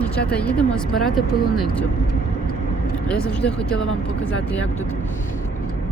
Дівчата, їдемо збирати полуницю. Я завжди хотіла вам показати, як тут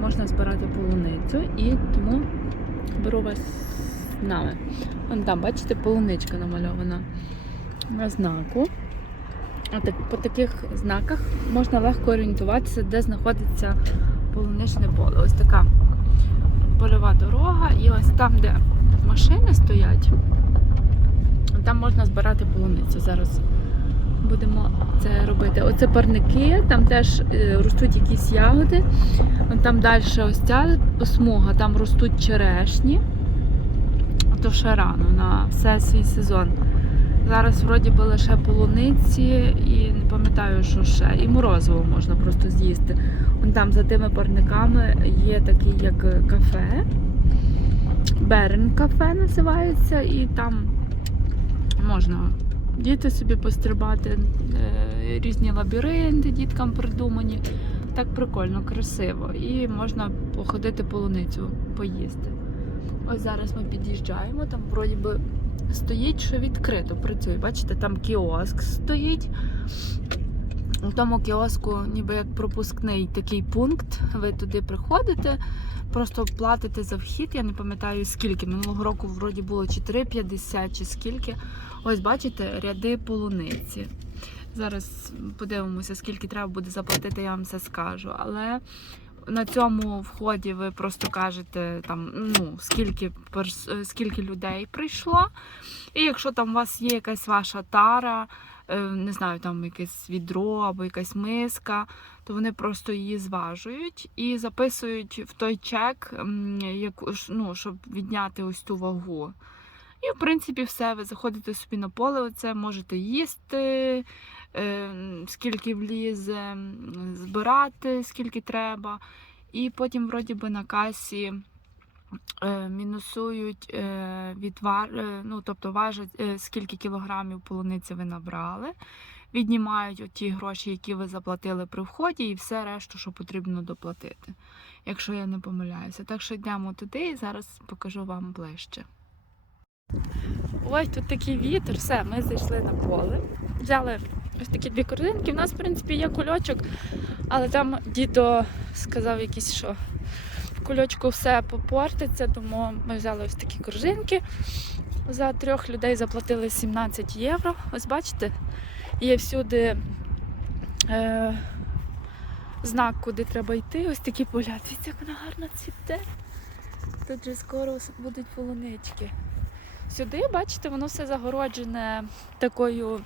можна збирати полуницю, і тому беру вас з нами. Вон там, бачите, полуничка намальована на знаку. По таких знаках можна легко орієнтуватися, де знаходиться полуничне поле. Ось така польова дорога, і ось там, де машини стоять, там можна збирати полуницю. Зараз будемо це робити. Оце парники, там теж е, ростуть якісь ягоди. Там далі ось ця смуга, там ростуть черешні. То ще рано на все свій сезон. Зараз вроді би лише полуниці і не пам'ятаю, що ще. І морозиво можна просто з'їсти. Вон там за тими парниками є такий як кафе. Берен кафе називається, і там можна діти собі пострибати, е, різні лабіринти діткам придумані. Так прикольно, красиво. І можна походити полуницю, поїсти. Ось зараз ми під'їжджаємо, там вроді би стоїть, що відкрито працює. Бачите, там кіоск стоїть. У тому кіоску, ніби як пропускний такий пункт. Ви туди приходите, просто платите за вхід. Я не пам'ятаю скільки. Минулого року вроді було чи 3,50 чи скільки. Ось бачите, ряди полуниці. Зараз подивимося, скільки треба буде заплатити, я вам все скажу. Але на цьому вході ви просто кажете там, ну, скільки, перс- скільки людей прийшло. І якщо там у вас є якась ваша тара, не знаю, там якесь відро або якась миска, то вони просто її зважують і записують в той чек, ну, щоб відняти ось ту вагу. І, в принципі, все, ви заходите собі на поле, оце можете їсти, е, скільки влізе, збирати, скільки треба. І потім, вроді би, на касі е, мінусують е, від вар, е, ну, тобто важать, е, скільки кілограмів полуниці ви набрали. Віднімають оті гроші, які ви заплатили при вході, і все решту, що потрібно доплатити, якщо я не помиляюся. Так що йдемо туди і зараз покажу вам ближче. Ой, тут такий вітер, все, ми зайшли на поле. Взяли ось такі дві корзинки. У нас, в принципі, є кульочок, але там дідо сказав якийсь, що в кульочку все попортиться, тому ми взяли ось такі корзинки. За трьох людей заплатили 17 євро. Ось бачите, є всюди е, знак, куди треба йти. Ось такі поля. Дивіться, як вона гарно цвіте. Тут вже скоро будуть полунички. Сюди, бачите, воно все загороджене такою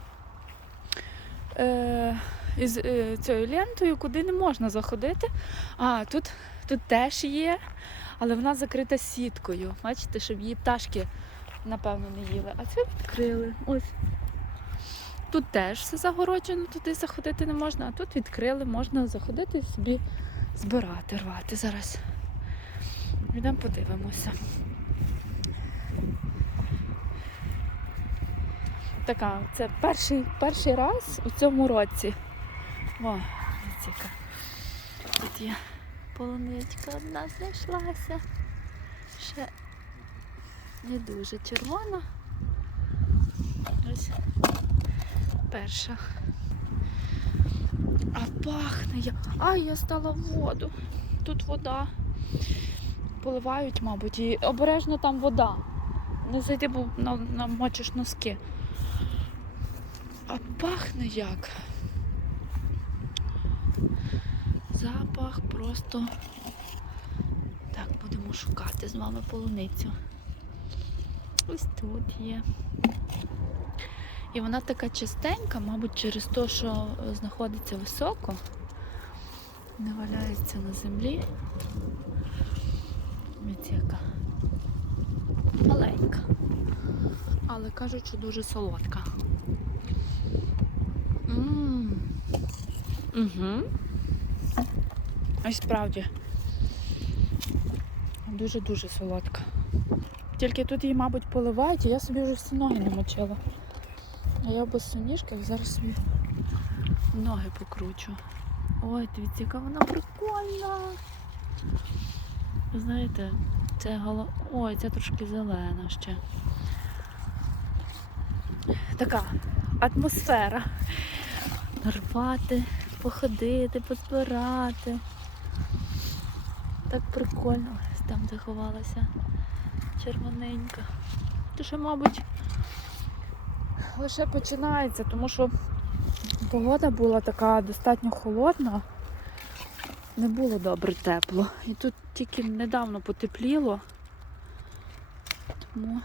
е, із е, цією лентою, куди не можна заходити. А, тут, тут теж є, але вона закрита сіткою. Бачите, щоб її пташки, напевно, не їли. А це відкрили. Ось. Тут теж все загороджено, туди заходити не можна, а тут відкрили, можна заходити собі збирати, рвати. Зараз. Йдемо подивимося. така. Це перший, перший раз у цьому році. О, яка. Тут є полуничка одна знайшлася. Ще не дуже червона. Ось перша. А пахне я. Ай, я стала в воду. Тут вода. Поливають, мабуть, і обережно там вода. Не зайди, бо нам- намочиш носки. А пахне як. Запах просто. Так, будемо шукати з вами полуницю. Ось тут є. І вона така чистенька, мабуть, через те, що знаходиться високо, не валяється на землі. Ось яка. Маленька. Але кажуть, що дуже солодка. Ммм. Угу. Ось справді. Дуже-дуже солодка. Тільки тут її, мабуть, поливають, і я собі вже всі ноги намочила. А я без соніжках зараз собі ноги покручу. Ой, дивіться, яка вона прикольна. Ви знаєте, це голо... Ой, це трошки зелена ще. Така атмосфера. Нарвати, походити, позбирати. Так прикольно. Там заховалася червоненька. То що, мабуть, лише починається, тому що погода була така достатньо холодна. Не було добре тепло. І тут тільки недавно потепліло. Тому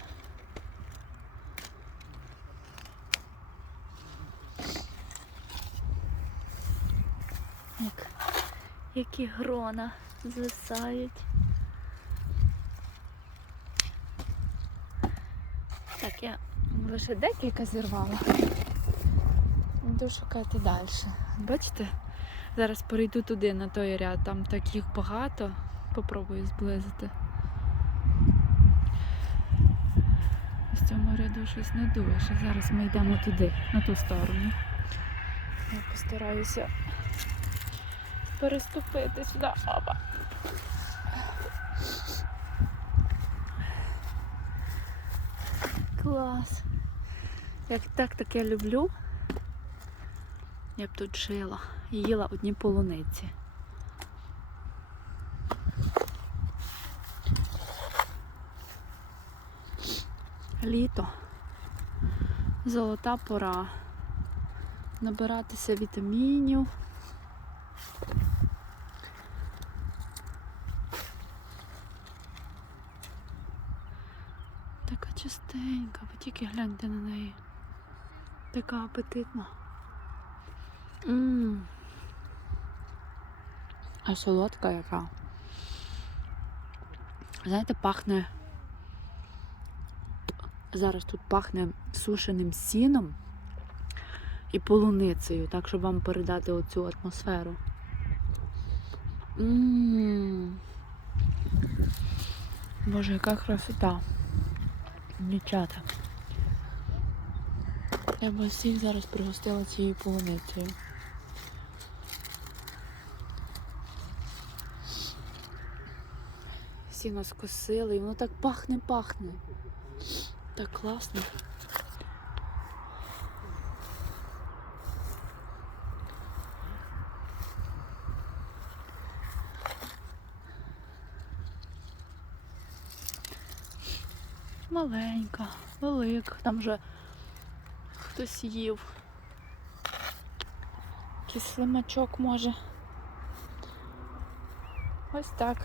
як, які грона звисають. Так, я лише декілька зірвала. Йду шукати далі. Бачите? Зараз перейду туди на той ряд, там таких багато. Попробую зблизити. В цьому ряду щось не дуже. Зараз ми йдемо туди, на ту сторону. Я постараюся переступити сюди. Опа. Клас. Як так таке люблю. Я б тут жила і їла одні полуниці. Літо. Золота пора. Набиратися вітамінів. Така чистенька, ви тільки гляньте на неї. Така апетитна. Ммм. А солодка яка. Знаєте, пахне. Зараз тут пахне сушеним сіном і полуницею, так, щоб вам передати оцю атмосферу. Ммм. Боже, яка красота. Дівчата. Я б всіх зараз пригостила цією полуницею. Сіно скосили, і воно так пахне-пахне. Так класно. Маленька, велика, там вже хтось їв. Якийсь слимачок може. Ось так.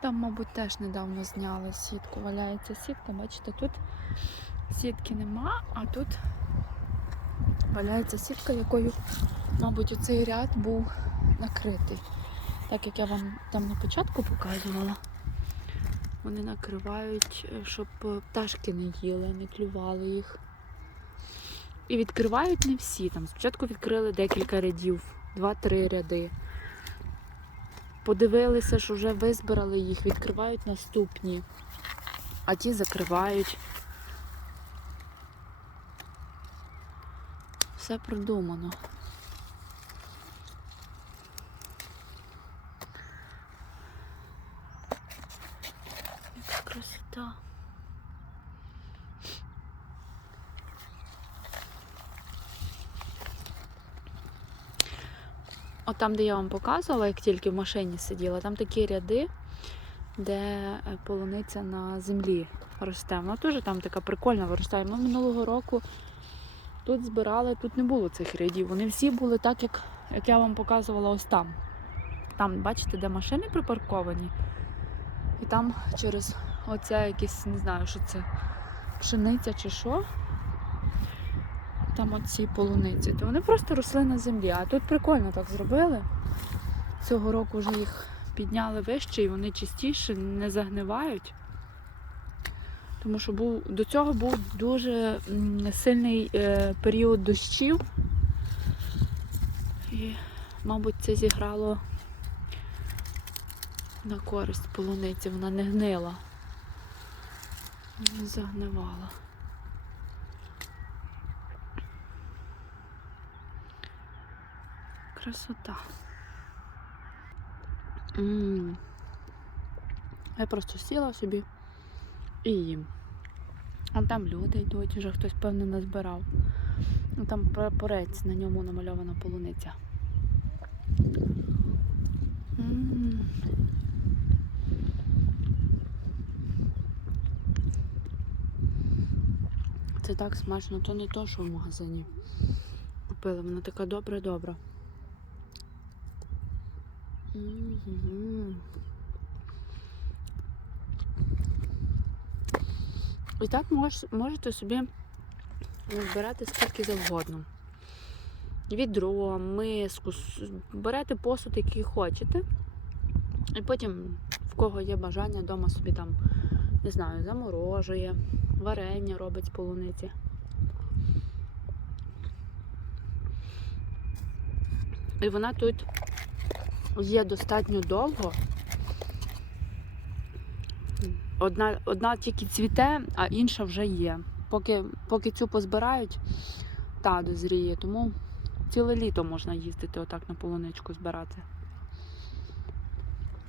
Там, мабуть, теж недавно зняли сітку. Валяється сітка, бачите, тут сітки нема, а тут валяється сітка, якою, мабуть, оцей ряд був накритий. Так як я вам там на початку показувала, вони накривають, е, щоб е, пташки не їли, не клювали їх. І відкривають не всі. Там спочатку відкрили декілька рядів, два-три ряди. Подивилися, що вже визбирали їх, відкривають наступні, а ті закривають. Все продумано. Яка красота. От там, де я вам показувала, як тільки в машині сиділа, там такі ряди, де е, полуниця на землі росте. Вона теж там така прикольна виростає. Ми минулого року тут збирали, тут не було цих рядів. Вони всі були так, як, як я вам показувала ось там. Там, бачите, де машини припарковані. І там через оце якесь, не знаю, що це, пшениця чи що. Там оці полуниці, то вони просто росли на землі. А тут прикольно так зробили. Цього року вже їх підняли вище і вони чистіше, не загнивають. Тому що був, до цього був дуже сильний е, період дощів. І, мабуть, це зіграло на користь полуниці. Вона не гнила, не загнивала. Красота. м Я просто сіла собі і їм. А там люди йдуть, вже хтось, певно, назбирав. Там прапорець, на ньому намальована полуниця. М. Це так смачно, то не то, що в магазині купили. Вона така добра-добра. І так мож, можете собі збирати скільки завгодно. Відро, миску, берете посуд, який хочете. І потім, в кого є бажання, вдома собі там, не знаю, заморожує, варення робить з полуниці. І вона тут є достатньо довго. Одна, одна тільки цвіте, а інша вже є. Поки, поки цю позбирають, та дозріє. Тому ціле літо можна їздити отак на полуничку збирати.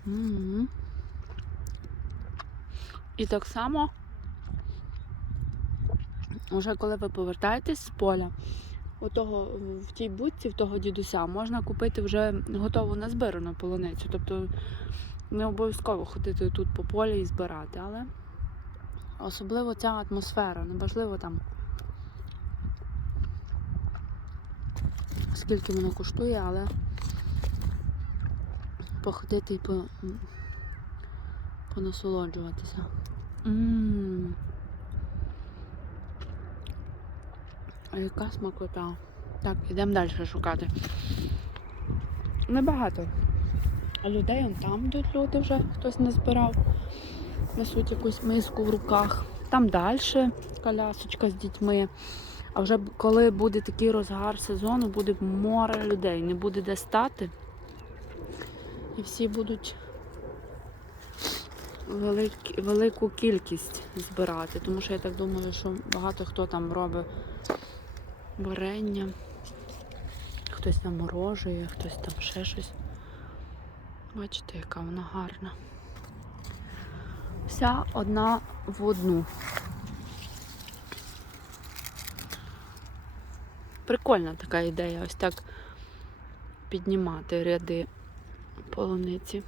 Мгм. І так само, вже коли ви повертаєтесь з поля, отого, в тій будці, в того дідуся, можна купити вже готову назбирану полуницю. Тобто не обов'язково ходити тут по полі і збирати, але особливо ця атмосфера, неважливо там. Скільки воно коштує, але походити і по... понасолоджуватися. М. А яка смакота. Так, йдемо далі шукати. Небагато. Людей он там йдуть люди вже, хтось не збирав. Несуть якусь миску в руках. Там далі колясочка з дітьми. А вже коли буде такий розгар сезону, буде море людей, не буде де стати. І всі будуть велик- велику кількість збирати. Тому що я так думаю, що багато хто там робить варення, хтось наморожує, хтось там ще щось. Бачите, яка вона гарна. Вся одна в одну. Прикольна така ідея, ось так піднімати ряди полуниці.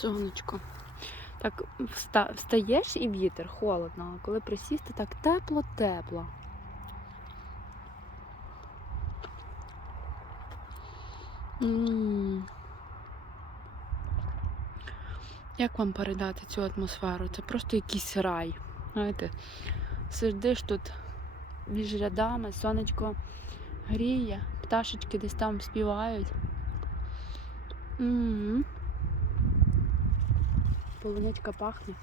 Сонечко. Так вста- встаєш і вітер, холодно, а коли присісти, так тепло-тепло. Як вам передати цю атмосферу? Це просто якийсь рай. Знаєте, сидиш тут між рядами, сонечко гріє, пташечки десь там співають. М. Полуничка пахне.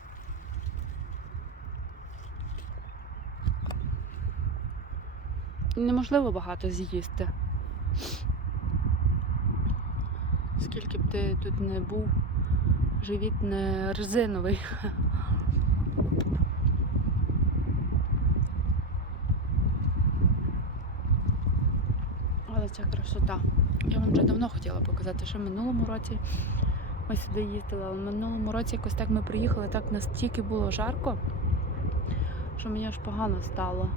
Неможливо багато з'їсти. Скільки б ти тут не був, живіт не резиновий. Але це красота. Я вам вже давно хотіла показати, що в минулому році ми сюди їздили, але минулому році якось так ми приїхали, так настільки було жарко, що мені аж погано стало.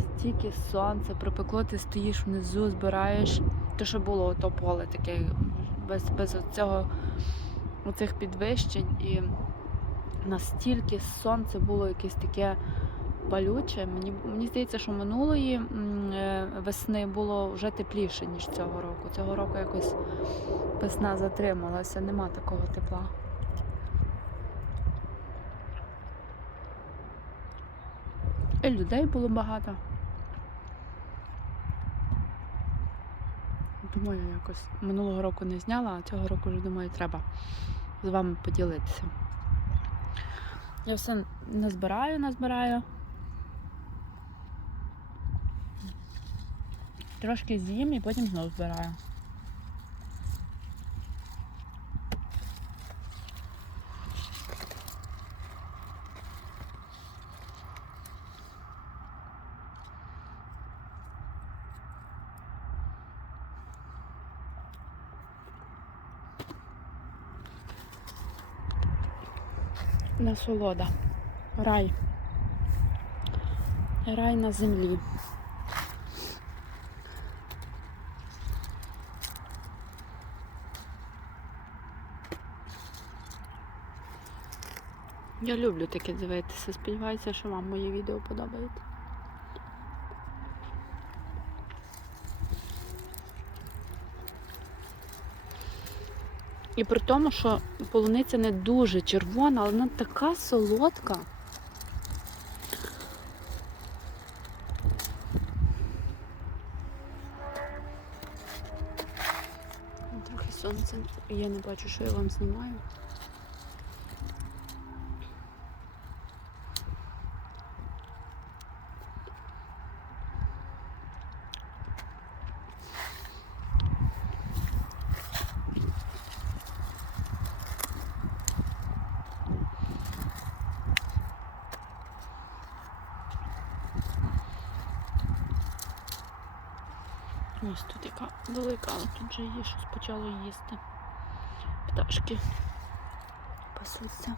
Стільки сонця, припекло, ти стоїш внизу, збираєш те, що було то поле таке, без, без цього, оцих підвищень. І настільки сонце було якесь таке палюче. Мені, мені здається, що минулої е, весни було вже тепліше, ніж цього року. Цього року якось весна затрималася, нема такого тепла. І людей було багато. Думаю, якось минулого року не зняла, а цього року вже думаю, треба з вами поділитися. Я все назбираю, назбираю. Трошки з'їм і потім знову збираю. Насолода, рай, рай на землі. Я люблю таке дивитися. Сподіваюся, що вам мої відео подобаються. І при тому, що полуниця не дуже червона, але вона така солодка. Трохи сонце. Я не бачу, що я вам знімаю. Ось тут яка велика, але тут же її щось почало їсти. Пташки пасуться.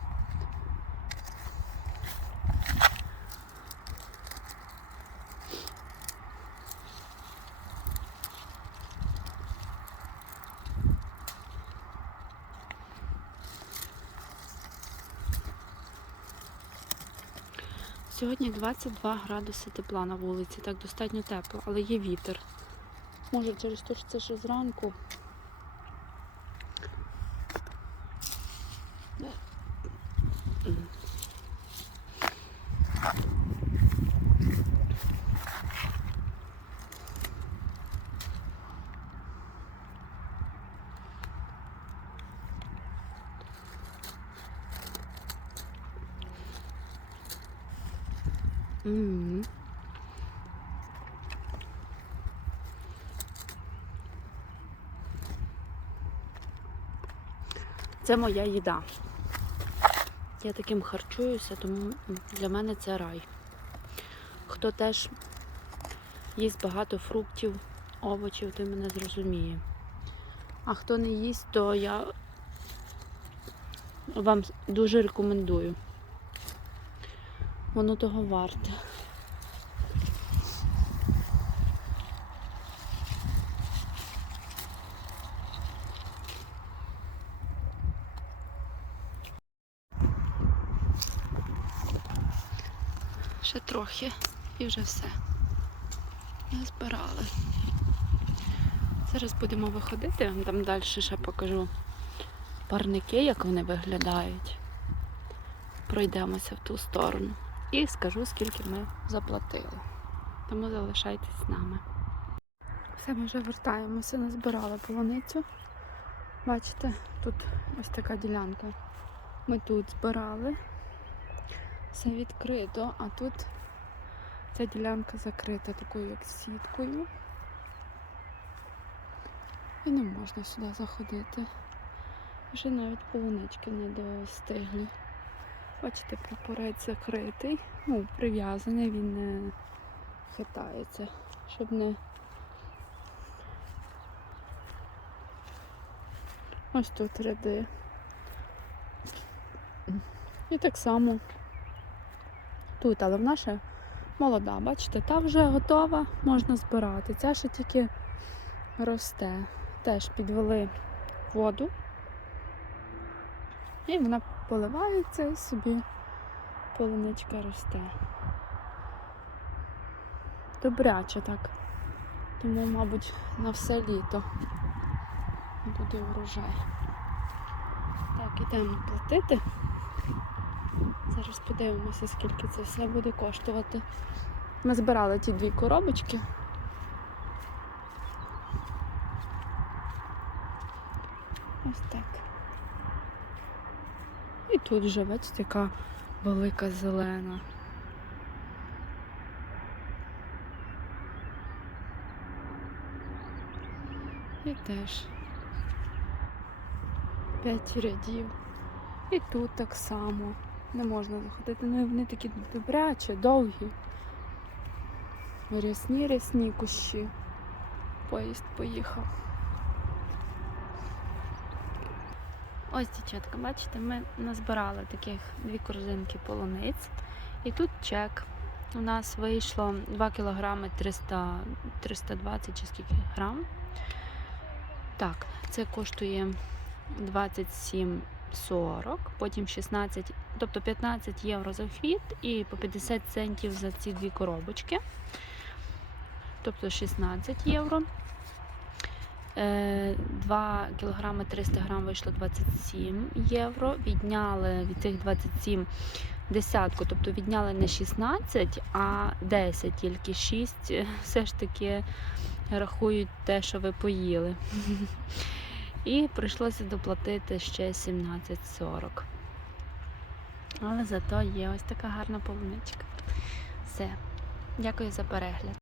Сьогодні 22 градуси тепла на вулиці, так достатньо тепло, але є вітер. Може через те, що це ще зранку. М. Це моя їда. Я таким харчуюся, тому для мене це рай. Хто теж їсть багато фруктів, овочів, той мене зрозуміє. А хто не їсть, то я вам дуже рекомендую. Воно того варте. Трохи і вже все. Назбирали. Зараз будемо виходити, вам там далі ще покажу парники, як вони виглядають. Пройдемося в ту сторону. І скажу, скільки ми заплатили. Тому залишайтесь з нами. Все, ми вже вертаємося, назбирали полуницю. Бачите, тут ось така ділянка. Ми тут збирали. Все відкрито, а тут ця ділянка закрита такою як сіткою. І не можна сюди заходити. Вже навіть полунички не достиглі. Бачите, прапорець закритий, ну, прив'язаний, він не хитається, щоб не. Ось тут ряди. І так само тут, але вона ще молода, бачите, та вже готова, можна збирати. Ця ще тільки росте. Теж підвели воду. І вона поливається і собі полуничка росте. Добряче так. Тому, мабуть, на все літо буде врожай. Так, ідемо платити. Зараз подивимося, скільки це все буде коштувати. Ми збирали ті дві коробочки. Ось так. І тут вже, бачите, яка велика зелена. І теж п'ять рядів. І тут так само. Не можна заходити. Ну і вони такі добрячі, довгі. Рясні, рясні кущі. Поїзд поїхав. Ось, дівчатка, бачите, ми назбирали таких дві корзинки полуниць. І тут чек. У нас вийшло 2 кілограми 300, 320 чи скільки грам. Так, це коштує 27,40, потім 16, тобто 15 євро за вхід і по 50 центів за ці дві коробочки. Тобто 16 євро. 2 кг 300 грам вийшло 27 євро. Відняли від цих 27 десятку, тобто відняли не 16, а 10, тільки 6 все ж таки рахують те, що ви поїли. І прийшлося доплатити ще 17,40. Але зато є ось така гарна полуничка. Все. Дякую за перегляд.